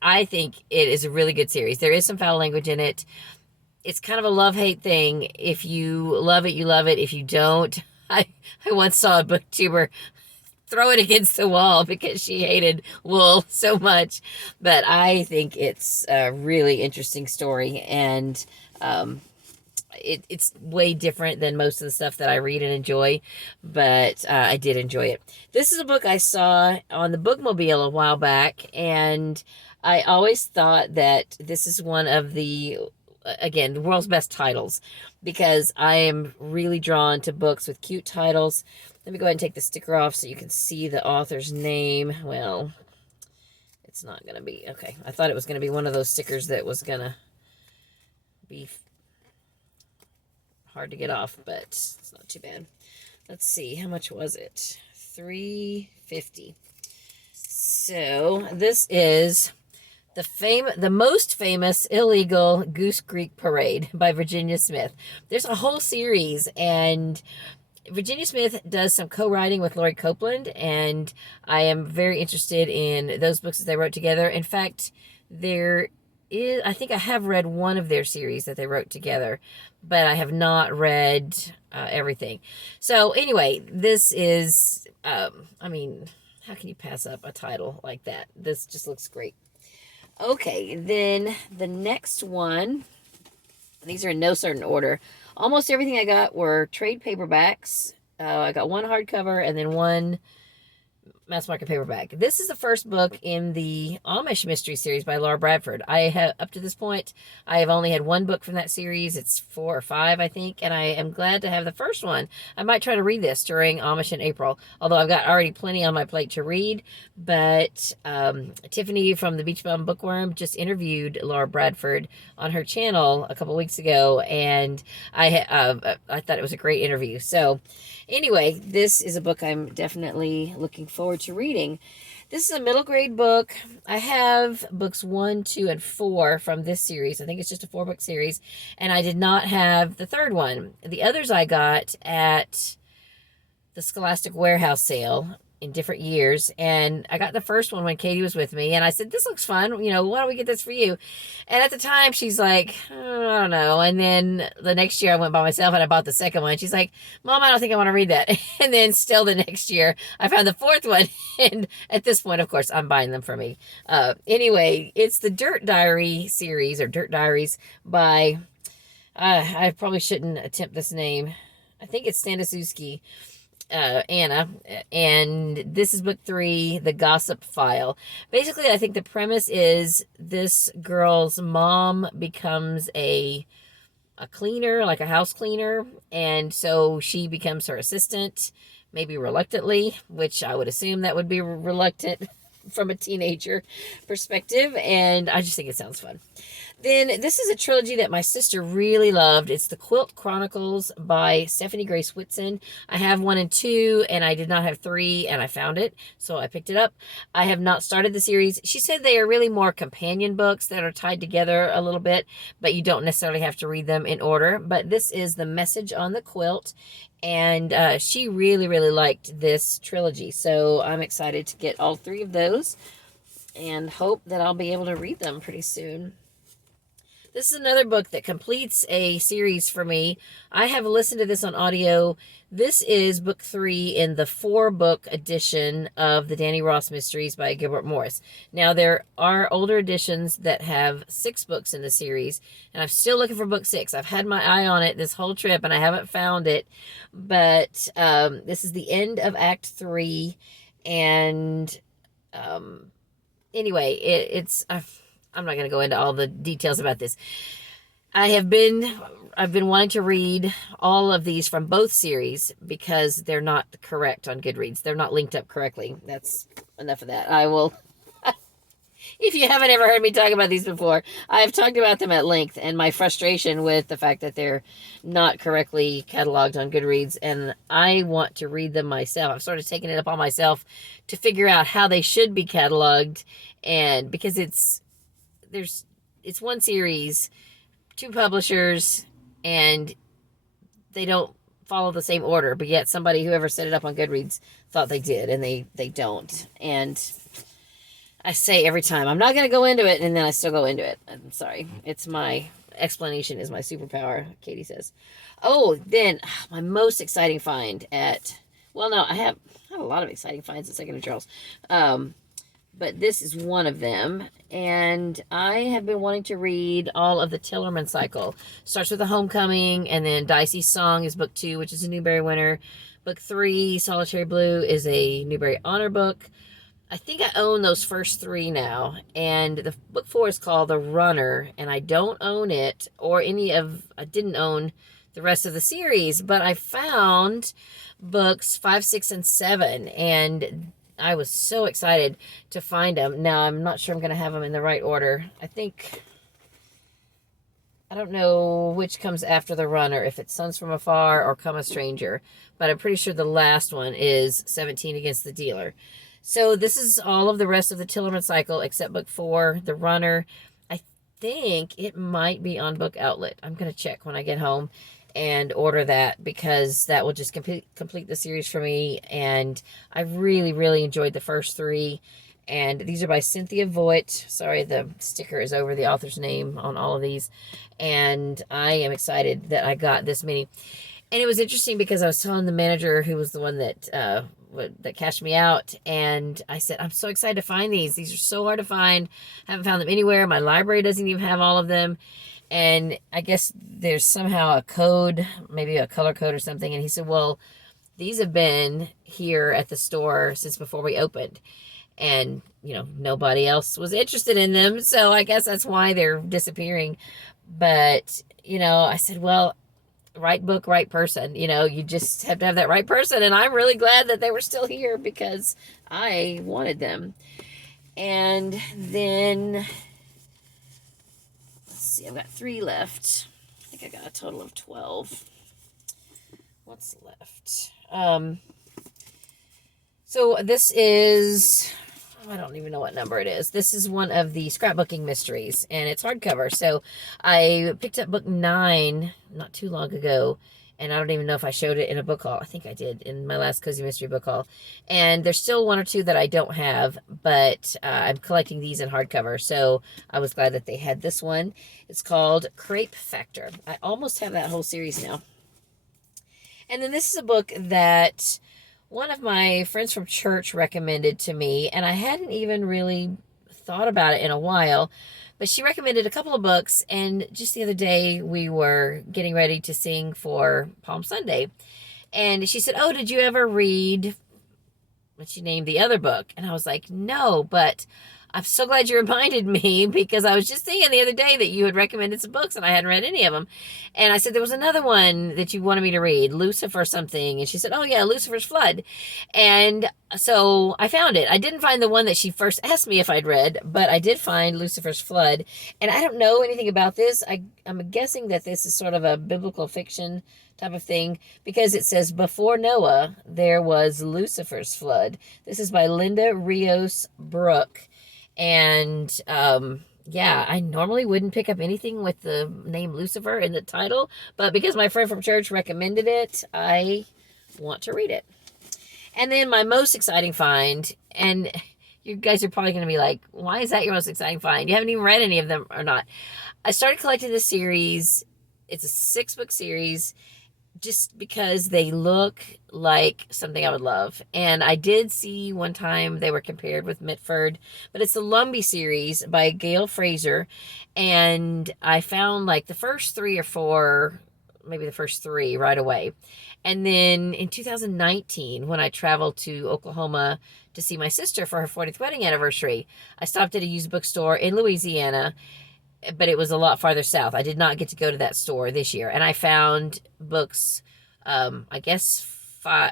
I think it is a really good series. There is some foul language in it. It's kind of a love-hate thing. If you love it, you love it. If you don't, I once saw a booktuber throw it against the wall because she hated Wool so much. But I think it's a really interesting story, and it's way different than most of the stuff that I read and enjoy, but I did enjoy it. This is a book I saw on the Bookmobile a while back, and I always thought that this is one of the, again, the world's best titles, because I am really drawn to books with cute titles. Let me go ahead and take the sticker off so you can see the author's name. Well, it's not going to be. Okay, I thought it was going to be one of those stickers that was going to be hard to get off, but it's not too bad. Let's see, how much was it? $3.50. So this is the most famous illegal Goose Creek Parade by Virginia Smith. There's a whole series, and Virginia Smith does some co-writing with Lori Copeland, and I am very interested in those books that they wrote together. In fact, I think I have read one of their series that they wrote together, but I have not read everything. So anyway, this is, I mean, how can you pass up a title like that? This just looks great. Okay, then the next one, these are in no certain order. Almost everything I got were trade paperbacks. I got one hardcover and then one mass market paperback. This is the first book in the Amish mystery series by Laura Bradford. Up to this point, I have only had one book from that series. It's 4 or 5, I think, and I am glad to have the first one. I might try to read this during Amish in April, although I've got already plenty on my plate to read. But Tiffany from the Beachbum Bookworm just interviewed Laura Bradford on her channel a couple weeks ago, and I thought it was a great interview. So anyway, this is a book I'm definitely looking forward to reading. This is a middle grade book. I have books 1, 2, and 4 from this series. I think it's just a 4-book series, and I did not have the third one. The others I got at the Scholastic Warehouse sale. in different years. And I got the first one when Katie was with me, and I said, this looks fun. You know, why don't we get this for you? And at the time, she's like, oh, I don't know. And then the next year I went by myself and I bought the second one. She's like, Mom, I don't think I want to read that. And then still the next year, I found the fourth one. And at this point, of course, I'm buying them for me. Anyway, it's the Dirt Diary series, or Dirt Diaries, by, I probably shouldn't attempt this name. I think it's Stanisiewski. Anna, and this is book 3, The Gossip File. Basically, I think the premise is this girl's mom becomes a cleaner, like a house cleaner, and so she becomes her assistant, maybe reluctantly, which I would assume that would be reluctant from a teenager perspective, and I just think it sounds fun. Then this is a trilogy that my sister really loved. It's the Quilt Chronicles by Stephanie Grace Whitson. I have 1 and 2, and I did not have 3, and I found it, so I picked it up. I have not started the series. She said they are really more companion books that are tied together a little bit, but you don't necessarily have to read them in order. But this is The Message on the Quilt, and she really, really liked this trilogy, so I'm excited to get all 3 of those and hope that I'll be able to read them pretty soon. This is another book that completes a series for me. I have listened to this on audio. This is book 3 in the 4-book edition of the Danny Ross Mysteries by Gilbert Morris. Now, there are older editions that have 6 books in the series, and I'm still looking for book 6. I've had my eye on it this whole trip, and I haven't found it. But this is the end of Act 3, and anyway, it's... I'm not going to go into all the details about this. I've been wanting to read all of these from both series because they're not correct on Goodreads. They're not linked up correctly. That's enough of that. I will, if you haven't ever heard me talk about these before, I've talked about them at length and my frustration with the fact that they're not correctly cataloged on Goodreads, and I want to read them myself. I've sort of taken it upon myself to figure out how they should be cataloged, and because it's one series, 2 publishers, and they don't follow the same order, but yet whoever set it up on Goodreads thought they did, and they don't. And I say every time, I'm not going to go into it, and then I still go into it. I'm sorry. It's my explanation is my superpower, Katie says. Oh, then my most exciting find I have a lot of exciting finds at Second & Charles. But this is one of them, and I have been wanting to read all of the Tillerman cycle. Starts with The Homecoming, and then Dicey's Song is book 2, which is a Newbery winner. Book 3, Solitary Blue, is a Newbery honor book. I think I own those first 3 now, and the book 4 is called The Runner, and I don't own it, I didn't own the rest of the series, but I found books 5, 6, and 7, and I was so excited to find them. Now, I'm not sure I'm going to have them in the right order. I don't know which comes after The Runner, if it's Sons from Afar or Come a Stranger, but I'm pretty sure the last one is 17 Against the Dealer. So this is all of the rest of the Tillerman cycle except book 4, The Runner. I think it might be on Book Outlet. I'm going to check when I get home and order that, because that will just complete the series for me. And I really, really enjoyed the first 3. And these are by Cynthia Voigt. Sorry, the sticker is over the author's name on all of these. And I am excited that I got this many. And it was interesting because I was telling the manager, who was the one that cashed me out, and I said, I'm so excited to find these. These are so hard to find. I haven't found them anywhere. My library doesn't even have all of them. And I guess there's somehow a code, maybe a color code or something. And he said, well, these have been here at the store since before we opened. And, nobody else was interested in them. So I guess that's why they're disappearing. But, I said, well, right book, right person. You just have to have that right person. And I'm really glad that they were still here because I wanted them. And then... I've got 3 left. I think I got a total of 12. What's left? So this is, I don't even know what number it is. This is one of the scrapbooking mysteries, and it's hardcover. So I picked up book 9 not too long ago, And I don't even know if I showed it in a book haul. I think I did in my last Cozy Mystery book haul. And there's still one or two that I don't have, but I'm collecting these in hardcover. So I was glad that they had this one. It's called Crepe Factor. I almost have that whole series now. And then this is a book that one of my friends from church recommended to me, and I hadn't even really thought about it in a while. But she recommended a couple of books, and just the other day we were getting ready to sing for Palm Sunday. And she said, oh, did you ever read, what she named the other book? And I was like, no, but I'm so glad you reminded me, because I was just thinking the other day that you had recommended some books and I hadn't read any of them. And I said, there was another one that you wanted me to read, Lucifer something. And she said, oh yeah, Lucifer's Flood. And so I found it. I didn't find the one that she first asked me if I'd read, but I did find Lucifer's Flood. And I don't know anything about this. I'm guessing that this is sort of a biblical fiction type of thing, because it says, before Noah, there was Lucifer's flood. This is by Linda Rios Brooke. And yeah, I normally wouldn't pick up anything with the name Lucifer in the title, but because my friend from church recommended it, I want to read it. And then my most exciting find, and you guys are probably going to be like, why is that your most exciting find? You haven't even read any of them or not. I started collecting this series. It's a 6-book series, just because they look like something I would love. And I did see one time they were compared with Mitford, but it's the Lumbee series by Gail Fraser. And I found like the first 3 or 4, maybe the first 3 right away. And then in 2019, when I traveled to Oklahoma to see my sister for her 40th wedding anniversary, I stopped at a used bookstore in Louisiana, but it was a lot farther south. I did not get to go to that store this year. And I found books, I guess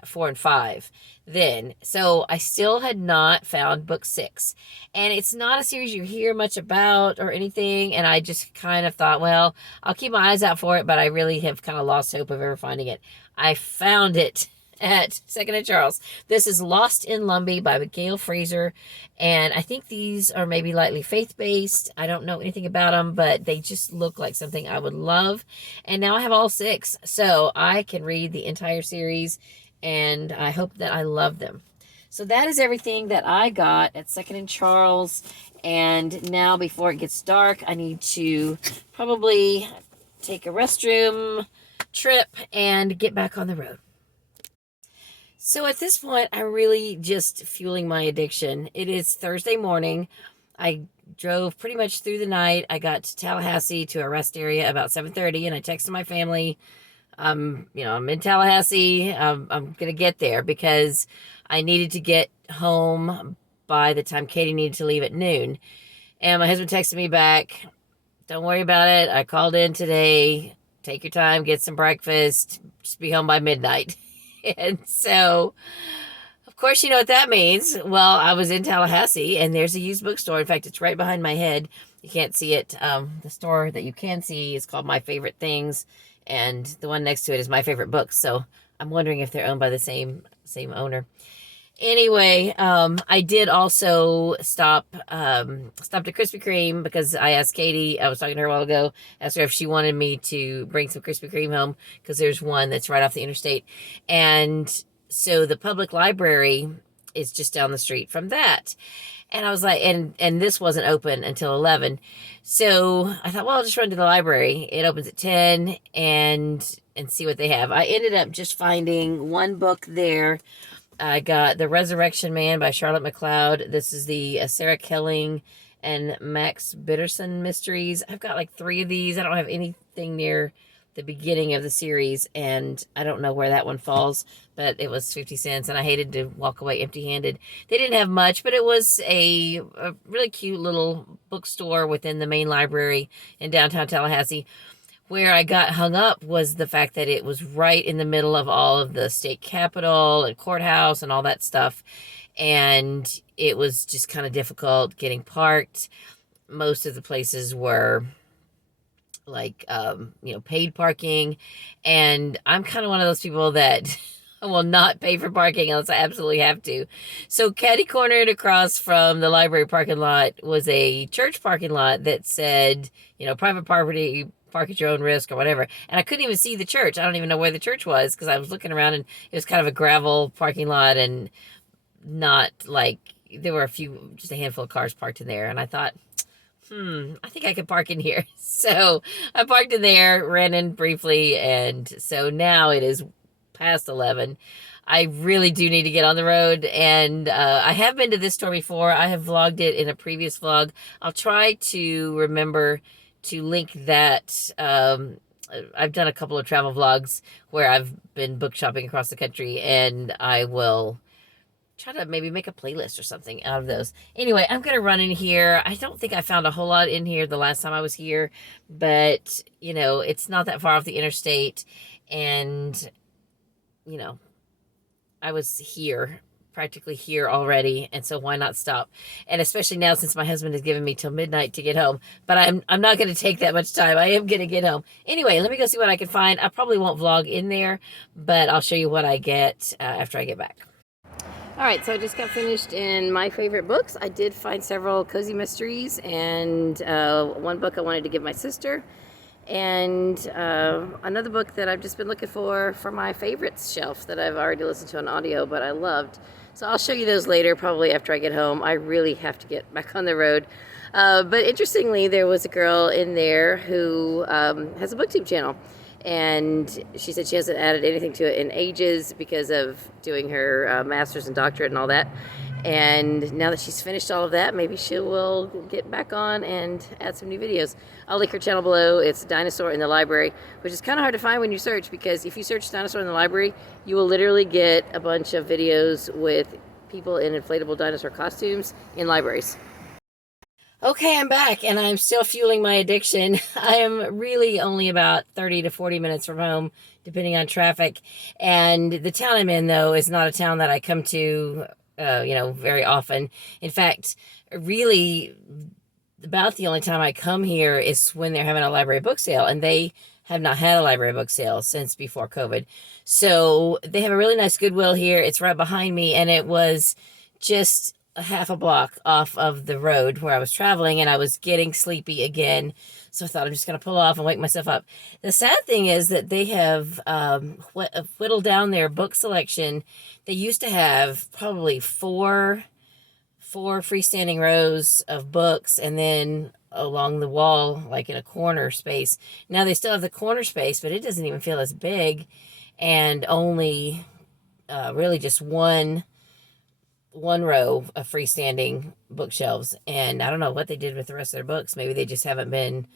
4 and 5 then. So I still had not found book 6. And it's not a series you hear much about or anything. And I just kind of thought, well, I'll keep my eyes out for it, but I really have kind of lost hope of ever finding it. I found it at Second and Charles. This is Lost in Lumbee by Gail Fraser, and I think these are maybe lightly faith-based. I don't know anything about them, but they just look like something I would love. And now I have all 6, so I can read the entire series, and I hope that I love them. So that is everything that I got at Second and Charles, and now before it gets dark, I need to probably take a restroom trip and get back on the road. So at this point, I'm really just fueling my addiction. It is Thursday morning. I drove pretty much through the night. I got to Tallahassee to a rest area about 7:30, and I texted my family, I'm in Tallahassee. I'm going to get there because I needed to get home by the time Katie needed to leave at noon. And my husband texted me back, don't worry about it. I called in today. Take your time, get some breakfast, just be home by midnight. And so, of course, you know what that means. Well, I was in Tallahassee, and there's a used bookstore. In fact, it's right behind my head. You can't see it. The store that you can see is called My Favorite Things, and the one next to it is My Favorite Books. So I'm wondering if they're owned by the same owner. Anyway, I did also stopped at Krispy Kreme because I asked Katie, I was talking to her a while ago, asked her if she wanted me to bring some Krispy Kreme home because there's one that's right off the interstate. And so the public library is just down the street from that. And I was like, and this wasn't open until 11. So I thought, well, I'll just run to the library. It opens at 10 and see what they have. I ended up just finding one book there. I got The Resurrection Man by Charlotte McLeod. This is the Sarah Kelling and Max Bitterson mysteries. I've got like 3 of these. I don't have anything near the beginning of the series, and I don't know where that one falls, but it was 50 cents, and I hated to walk away empty-handed. They didn't have much, but it was a really cute little bookstore within the main library in downtown Tallahassee. Where I got hung up was the fact that it was right in the middle of all of the state capitol and courthouse and all that stuff. And it was just kind of difficult getting parked. Most of the places were like, paid parking. And I'm kind of one of those people that I will not pay for parking unless I absolutely have to. So catty-cornered across from the library parking lot was a church parking lot that said, private property park at your own risk or whatever. And I couldn't even see the church. I don't even know where the church was because I was looking around and it was kind of a gravel parking lot and not like, there were just a handful of cars parked in there. And I thought, I think I could park in here. So I parked in there, ran in briefly, and so now it is past 11. I really do need to get on the road, and I have been to this store before. I have vlogged it in a previous vlog. I'll try to remember to link that. I've done a couple of travel vlogs where I've been book shopping across the country, and I will try to maybe make a playlist or something out of those. Anyway, I'm going to run in here. I don't think I found a whole lot in here the last time I was here, but, you know, it's not that far off the interstate, and, you know, I was here, practically here already, and so why not stop? And especially now since my husband has given me till midnight to get home, but I'm not going to take that much time. I am going to get home. Anyway, let me go see what I can find. I probably won't vlog in there, but I'll show you what I get after I get back. All right, so I just got finished in my favorite books. I did find several cozy mysteries and one book I wanted to give my sister, and another book that I've just been looking for my favorites shelf that I've already listened to on audio, but I loved. So I'll show you those later, probably after I get home. I really have to get back on the road. But interestingly, there was a girl in there who has a booktube channel. And she said she hasn't added anything to it in ages because of doing her master's and doctorate and all that. And now that she's finished all of that, maybe she will get back on and add some new videos. I'll link her channel below. It's Dinosaur in the Library, which is kind of hard to find when you search, because if you search Dinosaur in the Library, you will literally get a bunch of videos with people in inflatable dinosaur costumes in libraries. Okay, I'm back, and I'm still fueling my addiction. I am really only about 30 to 40 minutes from home, depending on traffic. And the town I'm in, though, is not a town that I come to, very often. In fact, really, about the only time I come here is when they're having a library book sale, and they have not had a library book sale since before COVID. So they have a really nice Goodwill here. It's right behind me, and it was just a half a block off of the road where I was traveling, and I was getting sleepy again. So I thought I'm just going to pull off and wake myself up. The sad thing is that they have whittled down their book selection. They used to have probably four freestanding rows of books, and then along the wall, like in a corner space. Now they still have the corner space, but it doesn't even feel as big, and only really just one row of freestanding bookshelves. And I don't know what they did with the rest of their books. Maybe they just haven't been,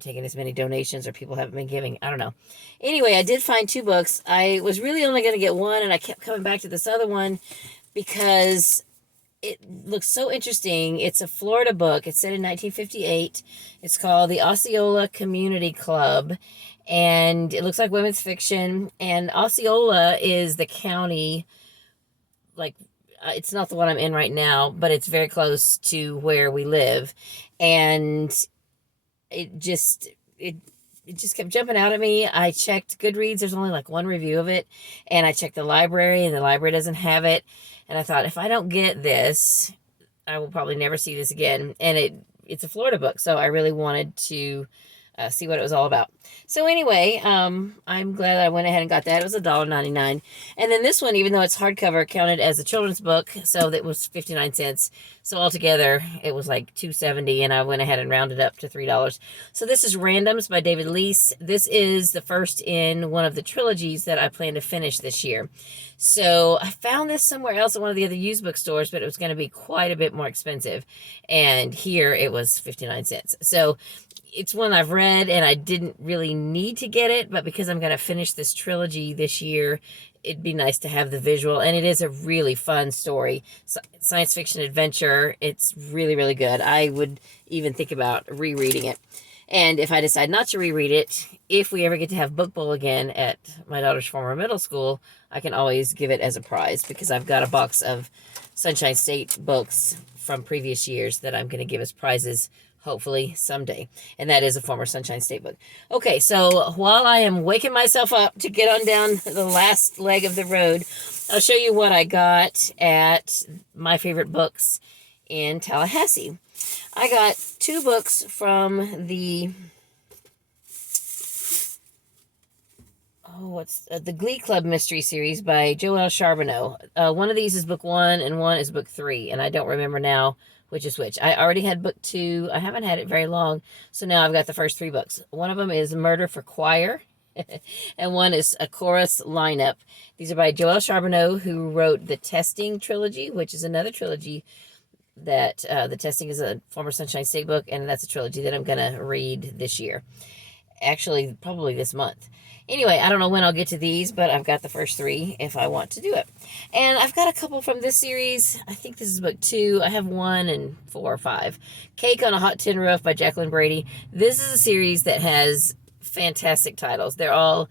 taking as many donations, or people haven't been giving. I don't know. Anyway, I did find 2 books. I was really only going to get one, and I kept coming back to this other one because it looks so interesting. It's a Florida book. It's set in 1958. It's called The Osceola Community Club, and it looks like women's fiction. And Osceola is the county, it's not the one I'm in right now, but it's very close to where we live. And it just kept jumping out at me. I checked Goodreads. There's only like 1 review of it. And I checked the library, and the library doesn't have it. And I thought, if I don't get this, I will probably never see this again. And it's a Florida book, so I really wanted to see what it was all about. So anyway, I'm glad I went ahead and got that. It was $1.99. And then this one, even though it's hardcover, counted as a children's book, so that was 59 cents. So altogether, it was like $2.70, and I went ahead and rounded up to $3. So this is Randoms by David Lease. This is the first in one of the trilogies that I plan to finish this year. So I found this somewhere else at one of the other used bookstores, but it was going to be quite a bit more expensive. And here it was 59 cents. So it's one I've read, and I didn't really need to get it, but because I'm going to finish this trilogy this year, it'd be nice to have the visual. And it is a really fun story. Science fiction adventure. It's really, really good. I would even think about rereading it. And if I decide not to reread it, if we ever get to have Book Bowl again at my daughter's former middle school, I can always give it as a prize, because I've got a box of Sunshine State books from previous years that I'm going to give as prizes, hopefully someday. And that is a former Sunshine State book. Okay, so while I am waking myself up to get on down the last leg of the road, I'll show you what I got at My Favorite Books in Tallahassee. I got 2 books from the what's the Glee Club Mystery Series by Joelle Charbonneau. One of these is book 1 and one is book 3, and I don't remember now which is which. I already had book 2. I haven't had it very long, so now I've got the first 3 books. One of them is Murder for Choir, and one is A Chorus Lineup. These are by Joelle Charbonneau, who wrote the Testing trilogy, which is another trilogy that the Testing is a former Sunshine State book, and that's a trilogy that I'm going to read this year. Actually, probably this month. Anyway, I don't know when I'll get to these, but I've got the first 3 if I want to do it. And I've got a couple from this series. I think this is book 2. I have 1 and 4 or 5. Cake on a Hot Tin Roof by Jacqueline Brady. This is a series that has fantastic titles. They're all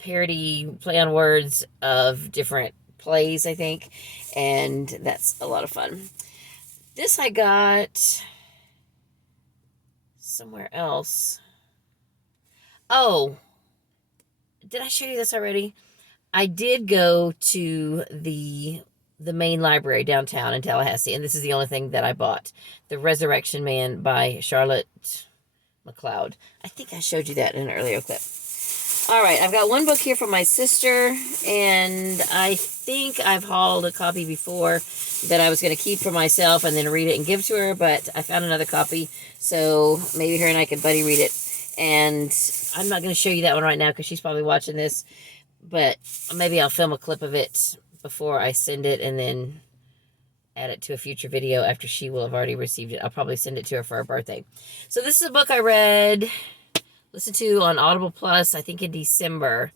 parody, play on words of different plays, I think. And that's a lot of fun. This I got somewhere else. Oh, did I show you this already? I did go to the main library downtown in Tallahassee, and this is the only thing that I bought. The Resurrection Man by Charlotte McLeod. I think I showed you that in an earlier clip. All right, I've got one book here from my sister, and I think I've hauled a copy before that I was going to keep for myself and then read it and give to her, but I found another copy, so maybe her and I could buddy read it. And I'm not going to show you that one right now because she's probably watching this, but maybe I'll film a clip of it before I send it and then add it to a future video after she will have already received it. I'll probably send it to her for her birthday. So this is a book I listened to on Audible Plus, I think in December,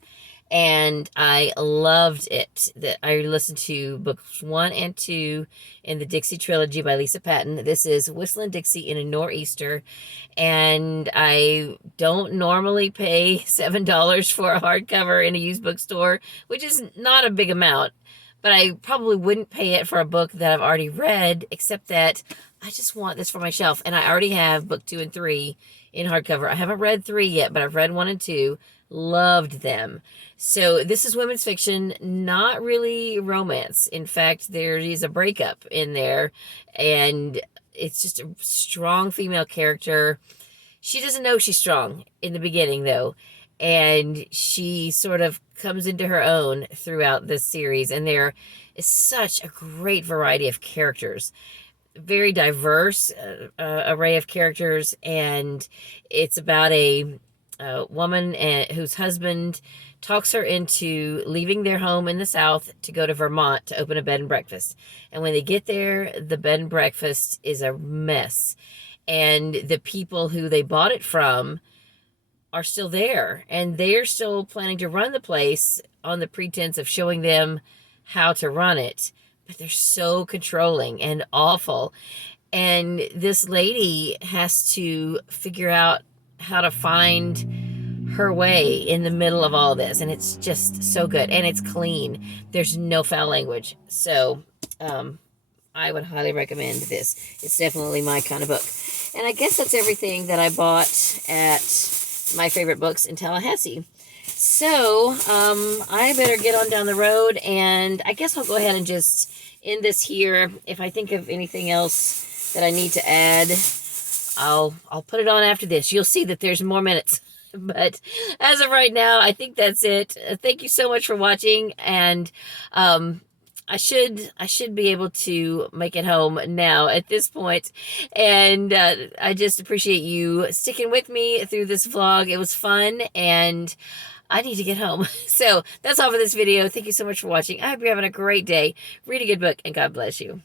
and I loved it. I listened to books 1 and 2 in the Dixie trilogy by Lisa Patton. This is Whistling Dixie in a Nor'easter, and I don't normally pay $7 for a hardcover in a used bookstore, which is not a big amount, but I probably wouldn't pay it for a book that I've already read, except that I just want this for my shelf, and I already have book 2 and 3 in hardcover. I haven't read 3 yet, but I've read 1 and 2. Loved them. So this is women's fiction, not really romance. In fact, there is a breakup in there, and it's just a strong female character. She doesn't know she's strong in the beginning, though, and she sort of comes into her own throughout this series, and there is such a great variety of characters. Very diverse array of characters, and it's about a woman whose husband talks her into leaving their home in the South to go to Vermont to open a bed and breakfast. And when they get there, the bed and breakfast is a mess. And the people who they bought it from are still there. And they're still planning to run the place on the pretense of showing them how to run it. But they're so controlling and awful. And this lady has to figure out how to find her way in the middle of all this, and it's just so good, and it's clean. There's no foul language, so I would highly recommend this. It's definitely my kind of book. And I guess that's everything that I bought at My Favorite Books in Tallahassee. So I better get on down the road, and I guess I'll go ahead and just end this here. If I think of anything else that I need to add, I'll put it on after this. You'll see that there's more minutes. But as of right now, I think that's it. Thank you so much for watching, and I should be able to make it home now at this point. And I just appreciate you sticking with me through this vlog. It was fun, and I need to get home. So that's all for this video. Thank you so much for watching. I hope you're having a great day. Read a good book, and God bless you.